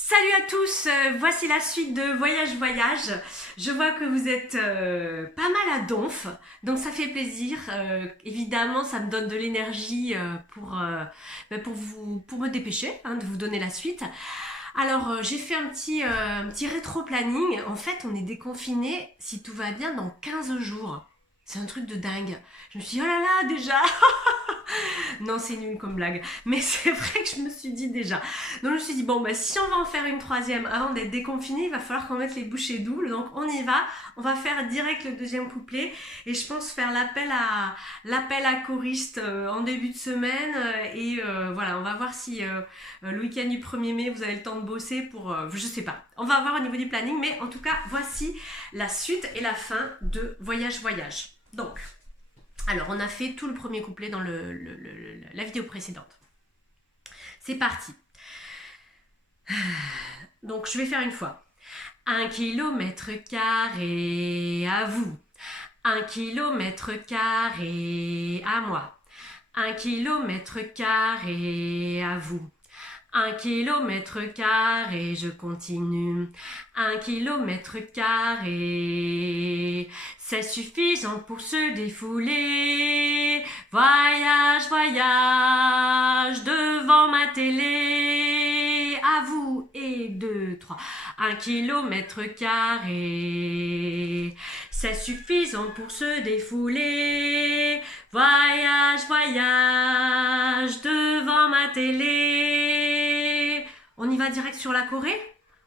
Salut à tous, voici la suite de Voyage Voyage. Je vois que vous êtes pas mal à donf, donc ça fait plaisir. Évidemment, ça me donne de l'énergie pour me dépêcher, de vous donner la suite. Alors, j'ai fait un petit rétro-planning. En fait, on est déconfiné, si tout va bien, dans 15 jours. C'est un truc de dingue. Je me suis dit, oh là là, déjà. Non, c'est nul comme blague. Mais c'est vrai que je me suis dit déjà. Donc je me suis dit, bon, bah, si on va en faire une troisième avant d'être déconfiné, il va falloir qu'on mette les bouchées doubles. Donc on y va. On va faire direct le deuxième couplet. Et je pense faire l'appel à choriste en début de semaine. Voilà, on va voir si le week-end du 1er mai, vous avez le temps de bosser pour... je sais pas. On va voir au niveau du planning. Mais en tout cas, voici la suite et la fin de Voyage Voyage. Donc... Alors, on a fait tout le premier couplet dans la vidéo précédente. C'est parti. Donc, je vais faire une fois. 1 km² à vous. 1 km² à moi. 1 km² à vous. 1 km², je continue. 1 km², c'est suffisant pour se défouler. Voyage, voyage, devant ma télé. À vous, et 2, 3. 1 km², c'est suffisant pour se défouler. Voyage, voyage, devant ma télé. On y va direct sur la Corée?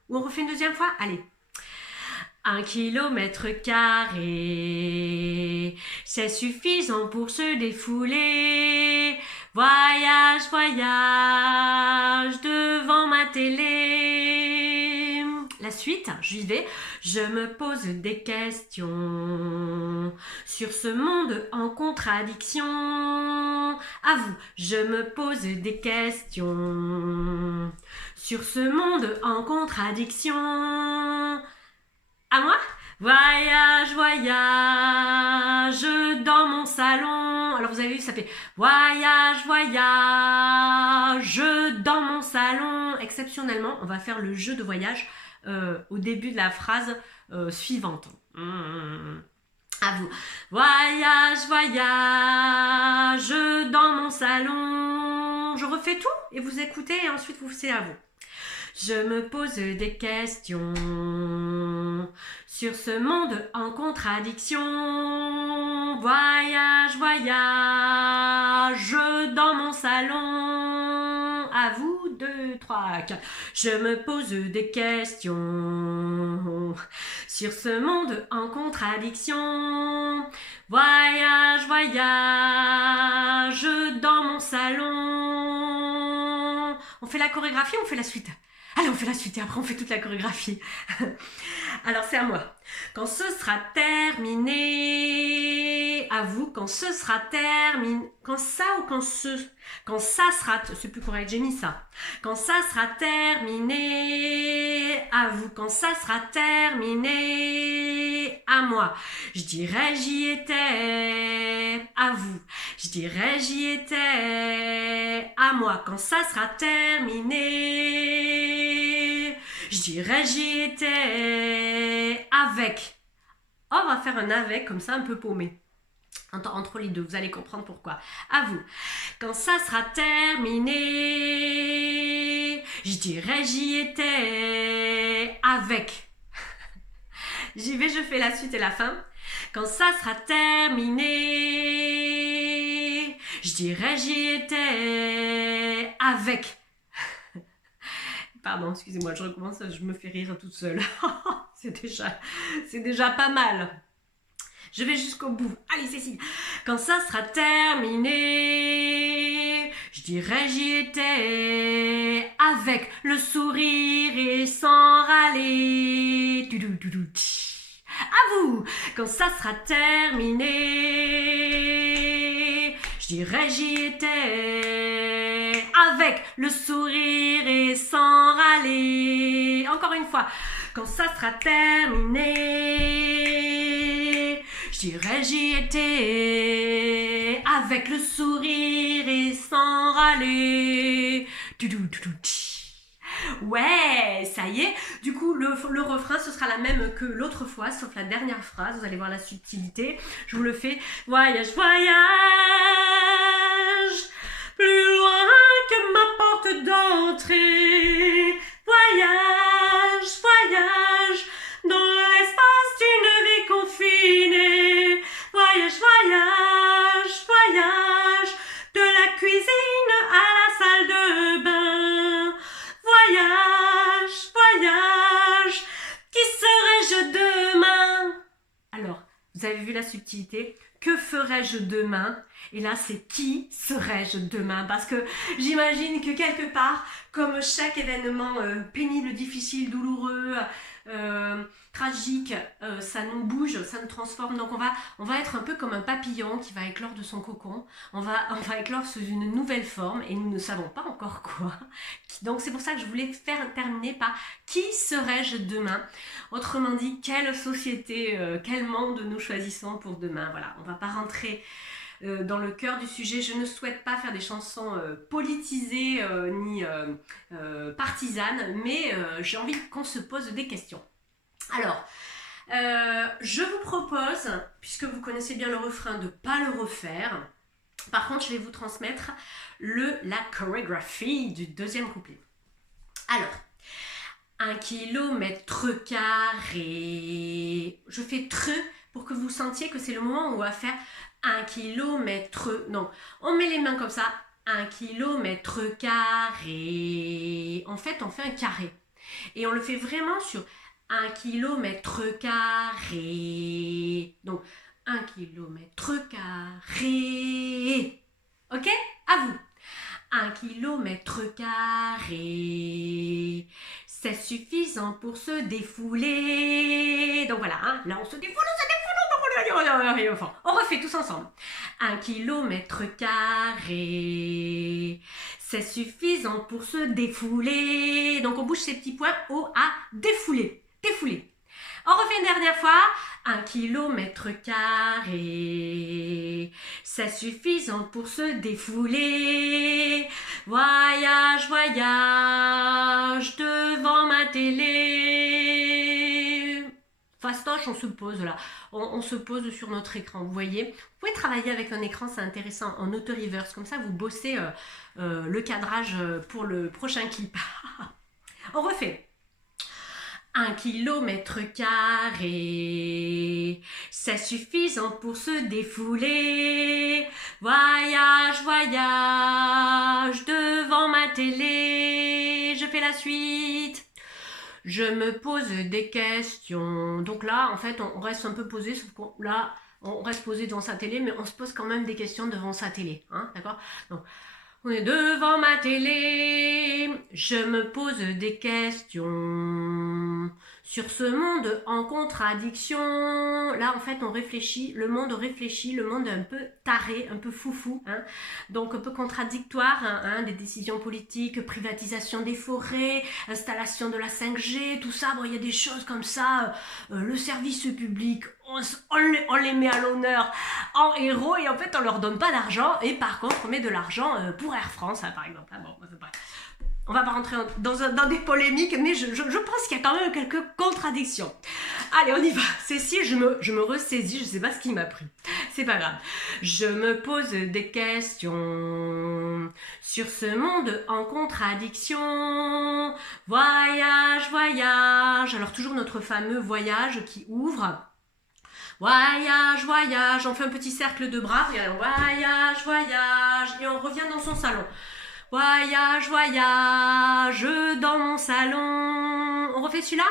Ou on refait une deuxième fois? Allez. 1 km², c'est suffisant pour se défouler. Voyage, voyage, devant ma télé. La suite, j'y vais. Je me pose des questions sur ce monde en contradiction. À vous, je me pose des questions sur ce monde en contradiction. À moi? Voyage, voyage dans mon salon. Alors vous avez vu, ça fait voyage, voyage dans mon salon. Exceptionnellement, on va faire le jeu de voyage au début de la phrase suivante. À vous. Voyage, voyage dans mon salon. Je refais tout et vous écoutez et ensuite c'est à vous. Je me pose des questions sur ce monde en contradiction. Voyage, voyage dans mon salon. À vous, 2, 3, 4. Je me pose des questions sur ce monde en contradiction. Voyage, voyage dans mon salon. On fait la chorégraphie ou on fait la suite? Allez, on fait la suite et après on fait toute la chorégraphie. Alors c'est à moi. Quand ce sera terminé, à vous, quand ce sera terminé, quand ça ou quand ça sera, c'est plus correct, j'ai mis ça. Quand ça sera terminé, à vous, quand ça sera terminé, à moi. Je dirais j'y étais, à vous. Je dirais j'y étais, à moi. Quand ça sera terminé, je dirais j'y étais avec. Oh, on va faire un avec comme ça un peu paumé. Entre les deux, vous allez comprendre pourquoi. À vous. Quand ça sera terminé, je dirais j'y étais avec. J'y vais, je fais la suite et la fin. Quand ça sera terminé, je dirais j'y étais avec. Pardon, excusez-moi, je recommence, je me fais rire toute seule. c'est déjà pas mal. Je vais jusqu'au bout. Allez, Cécile. Quand ça sera terminé, je dirais j'y étais avec le sourire et sans râler. À vous. Quand ça sera terminé, je dirais j'y étais avec le sourire et sans râler. Encore une fois. Quand ça sera terminé, je dirais j'y étais avec le sourire et sans râler. Ouais, ça y est. Du coup, le refrain, ce sera la même que l'autre fois, sauf la dernière phrase. Vous allez voir la subtilité. Je vous le fais. Voyage, voyage, plus loin que ma porte d'entrée. Voyage, voyage, dans l'espace d'une vie confinée. Voyage, voyage, voyage, de la cuisine à la salle de bain. Voyage, voyage, qui serais-je demain? Alors, vous avez vu la subtilité? Que ferais-je demain? Et là, c'est qui serais-je demain? Parce que j'imagine que quelque part, comme chaque événement pénible, difficile, douloureux, tragique, ça nous bouge, ça nous transforme. Donc on va être un peu comme un papillon qui va éclore de son cocon. On va éclore sous une nouvelle forme et nous ne savons pas encore quoi. Donc c'est pour ça que je voulais terminer par qui serais-je demain? Autrement dit, quelle société, quel monde nous choisissons pour demain? Voilà, on va pas rentrer dans le cœur du sujet. Je ne souhaite pas faire des chansons politisées ni partisanes, mais j'ai envie qu'on se pose des questions. Alors, je vous propose, puisque vous connaissez bien le refrain, de ne pas le refaire. Par contre, je vais vous transmettre la chorégraphie du deuxième couplet. Alors, 1 kilomètre carré. Je fais tre pour que vous sentiez que c'est le moment où on va faire 1 kilomètre. Non, on met les mains comme ça. 1 kilomètre carré. En fait, on fait un carré. Et on le fait vraiment sur 1 kilomètre carré. Donc, 1 kilomètre carré. Ok? À vous. 1 kilomètre carré. C'est suffisant pour se défouler. Donc voilà, hein, là on se défoule, on refait tous ensemble. 1 kilomètre carré. C'est suffisant pour se défouler. Donc on bouge ces petits points au à défouler. Défouler. On refait une dernière fois. 1 kilomètre carré. C'est suffisant pour se défouler. Voyage, voyage devant ma télé. Fastoche, on se pose là. On se pose sur notre écran, vous voyez. Vous pouvez travailler avec un écran, c'est intéressant, en auto-reverse. Comme ça, vous bossez le cadrage pour le prochain clip. On refait. 1 kilomètre carré, c'est suffisant pour se défouler. Voyage, voyage devant ma télé. Je fais la suite. Je me pose des questions. Donc là, en fait, on reste un peu posé, sauf que là, on reste posé devant sa télé, mais on se pose quand même des questions devant sa télé. Hein, d'accord? Donc, on est devant ma télé, je me pose des questions sur ce monde en contradiction. Là, en fait, on réfléchit, le monde est un peu taré, un peu foufou, hein, donc un peu contradictoire, hein, des décisions politiques, privatisation des forêts, installation de la 5G, tout ça. Bon, il y a des choses comme ça, le service public, on les met à l'honneur en héros et en fait on leur donne pas d'argent et par contre on met de l'argent pour Air France, hein, par exemple. Bon, on va pas rentrer dans des polémiques, mais je pense qu'il y a quand même quelques contradictions. Allez, on y va. Cécile, je me ressaisis, je sais pas ce qui m'a pris. C'est pas grave. Je me pose des questions sur ce monde en contradiction. Voyage, voyage. Alors toujours notre fameux voyage qui ouvre. Voyage, voyage, on fait un petit cercle de bras, voyage, voyage, et on revient dans son salon. Voyage, voyage, dans mon salon. On refait celui-là?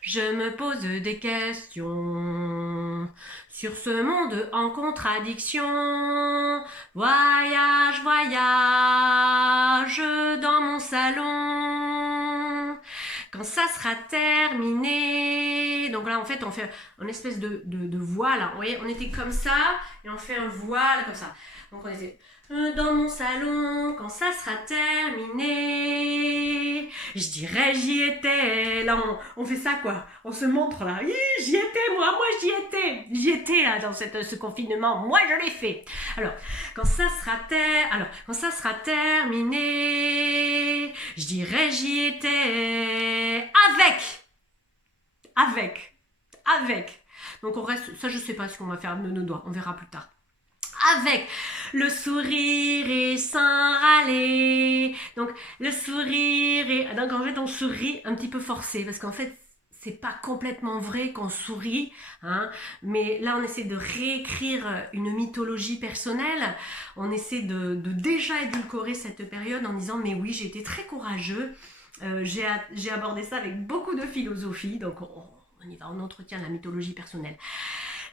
Je me pose des questions sur ce monde en contradiction. Voyage, voyage, dans mon salon. Quand ça sera terminé, donc là en fait on fait une espèce de voile, vous voyez, on était comme ça et on fait un voile comme ça. Donc on était dans mon salon, quand ça sera terminé, je dirais j'y étais. Là on fait ça quoi, on se montre là, j'y étais moi j'y étais là dans ce confinement, moi je l'ai fait. Alors quand ça sera terminé, je dirais j'y étais. avec. Donc on reste, ça je sais pas ce qu'on va faire de nos doigts, on verra plus tard. Avec le sourire et sans râler. Donc le sourire et... Donc en fait on sourit un petit peu forcé parce qu'en fait c'est pas complètement vrai qu'on sourit, hein, mais là on essaie de réécrire une mythologie personnelle, on essaie de déjà édulcorer cette période en disant mais oui j'ai été très courageux, j'ai abordé ça avec beaucoup de philosophie, donc on y va, on entretient la mythologie personnelle.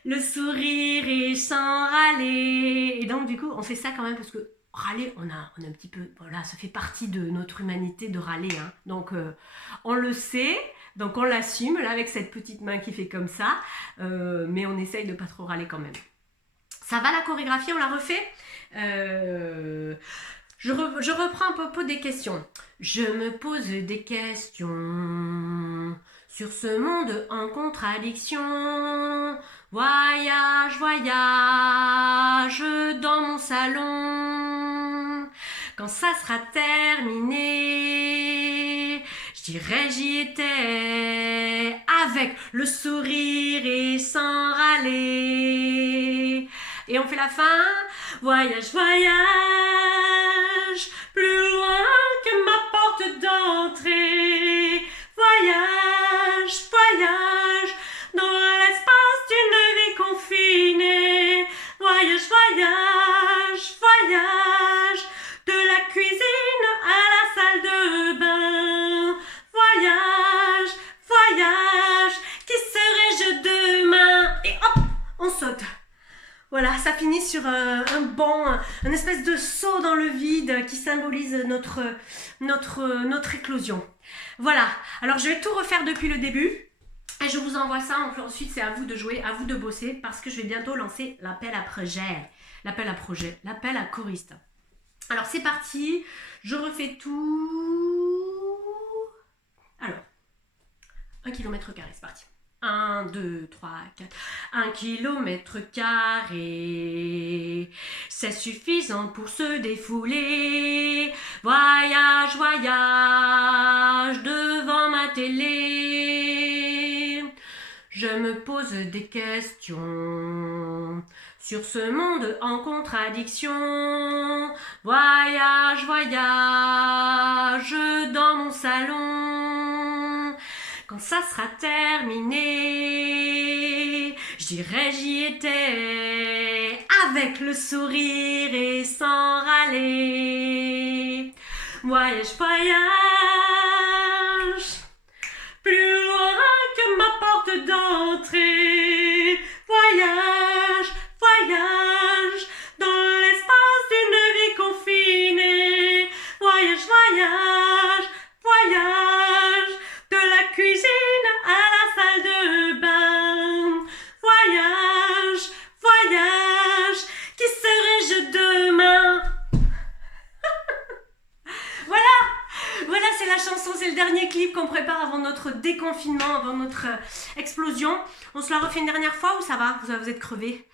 Le sourire et sans râler, et donc du coup on fait ça quand même parce que râler, on a un petit peu, voilà, ça fait partie de notre humanité de râler, hein. Donc on le sait, donc on l'assume là avec cette petite main qui fait comme ça, mais on essaye de pas trop râler quand même. Ça va la chorégraphie, on la refait. Je reprends à propos des questions. Je me pose des questions sur ce monde en contradiction. Voyage, voyage dans mon salon. Quand ça sera terminé, je dirais j'y étais avec le sourire et sans râler. Et on fait la fin. Voyage, voyage, plus loin que ma porte d'entrée. Voyage, voyage, dans l'espace d'une vie confinée. Voyage, voyage, voyage, de la cuisine à la salle de bain. Voyage, voyage, qui serai-je demain? Et hop, on saute. Voilà, ça finit sur un espèce de saut dans le vide qui symbolise notre éclosion. Voilà, alors je vais tout refaire depuis le début et je vous envoie ça. Ensuite, c'est à vous de jouer, à vous de bosser parce que je vais bientôt lancer l'appel à projet, l'appel à choriste. Alors c'est parti, je refais tout. Alors, 1 km², c'est parti. 1, 2, 3, 4. 1 km², c'est suffisant pour se défouler. Voyage, voyage devant ma télé. Je me pose des questions sur ce monde en contradiction. Voyage, voyage dans mon salon. Quand ça sera terminé, je dirais j'y étais avec le sourire et sans râler. Voyage, voyage, plus loin que ma porte d'entrée. Voyage, voyage, dans l'espace d'une vie confinée. Voyage, voyage, voyage, de la cuisine à la salle de bain. Voyage, voyage, qui serai-je demain? Voilà, c'est la chanson, c'est le dernier clip qu'on prépare avant notre déconfinement, avant notre explosion. On se la refait une dernière fois ou ça va? Vous êtes crevés?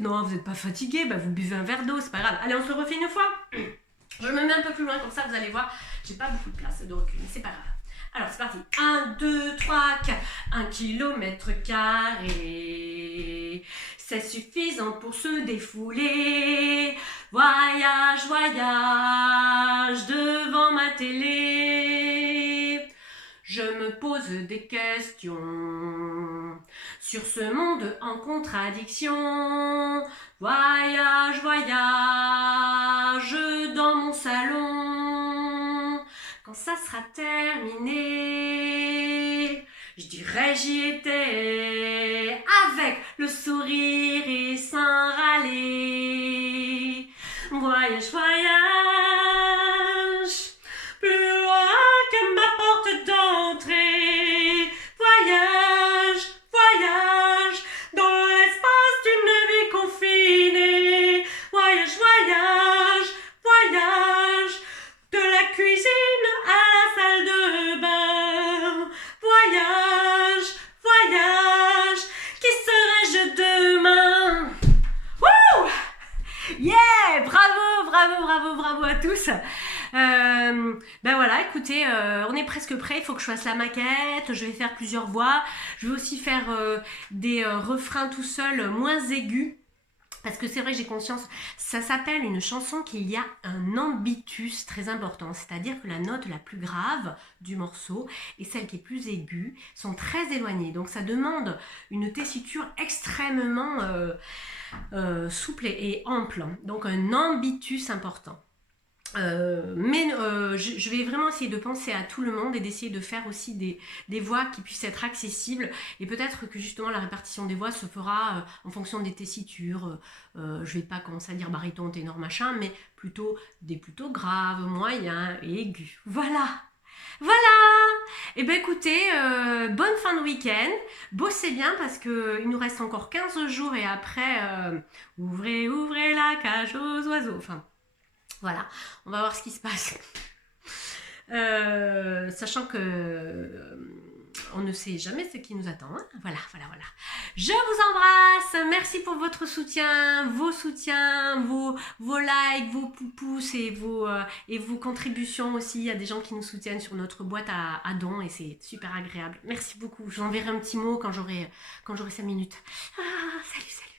Non, vous n'êtes pas fatigué, bah vous buvez un verre d'eau, c'est pas grave. Allez, on se le refait une fois. Je me mets un peu plus loin, comme ça vous allez voir, j'ai pas beaucoup de place de recul, mais c'est pas grave. Alors c'est parti. 1, 2, 3, 4. 1 km², c'est suffisant pour se défouler. Voyage, voyage devant ma télé. Je me pose des questions sur ce monde en contradiction. Voyage, voyage dans mon salon. Quand ça sera terminé, je dirais j'y étais avec le sourire et sans râler. Voyage, voyage, plus loin que ma porte d'entrée. Voyage, voyage, dans l'espace d'une vie confinée. Voyage, voyage, voyage, de la cuisine à la salle de bain. Voyage, voyage, qui serai-je demain? Wouh! Yeah! Bravo, bravo, bravo, bravo à écoutez, on est presque prêt, il faut que je fasse la maquette, je vais faire plusieurs voix, je vais aussi faire des refrains tout seul moins aigus. Parce que c'est vrai que j'ai conscience, ça s'appelle une chanson qu'il y a un ambitus très important, c'est-à-dire que la note la plus grave du morceau et celle qui est plus aiguë sont très éloignées. Donc ça demande une tessiture extrêmement souple et ample, donc un ambitus important. Je vais vraiment essayer de penser à tout le monde et d'essayer de faire aussi des voix qui puissent être accessibles, et peut-être que justement la répartition des voix se fera en fonction des tessitures. Je vais pas commencer à dire baryton, ténor, machin, mais plutôt des plutôt graves, moyens et aigus. Voilà. Et ben écoutez, bonne fin de week-end, bossez bien parce que il nous reste encore 15 jours et après ouvrez la cage aux oiseaux. Enfin voilà, on va voir ce qui se passe. Sachant que on ne sait jamais ce qui nous attend. Hein. Voilà. Je vous embrasse. Merci pour votre soutien, vos likes, vos pouces et vos contributions aussi. Il y a des gens qui nous soutiennent sur notre boîte à dons et c'est super agréable. Merci beaucoup. Je vous enverrai un petit mot quand j'aurai 5 minutes. Salut.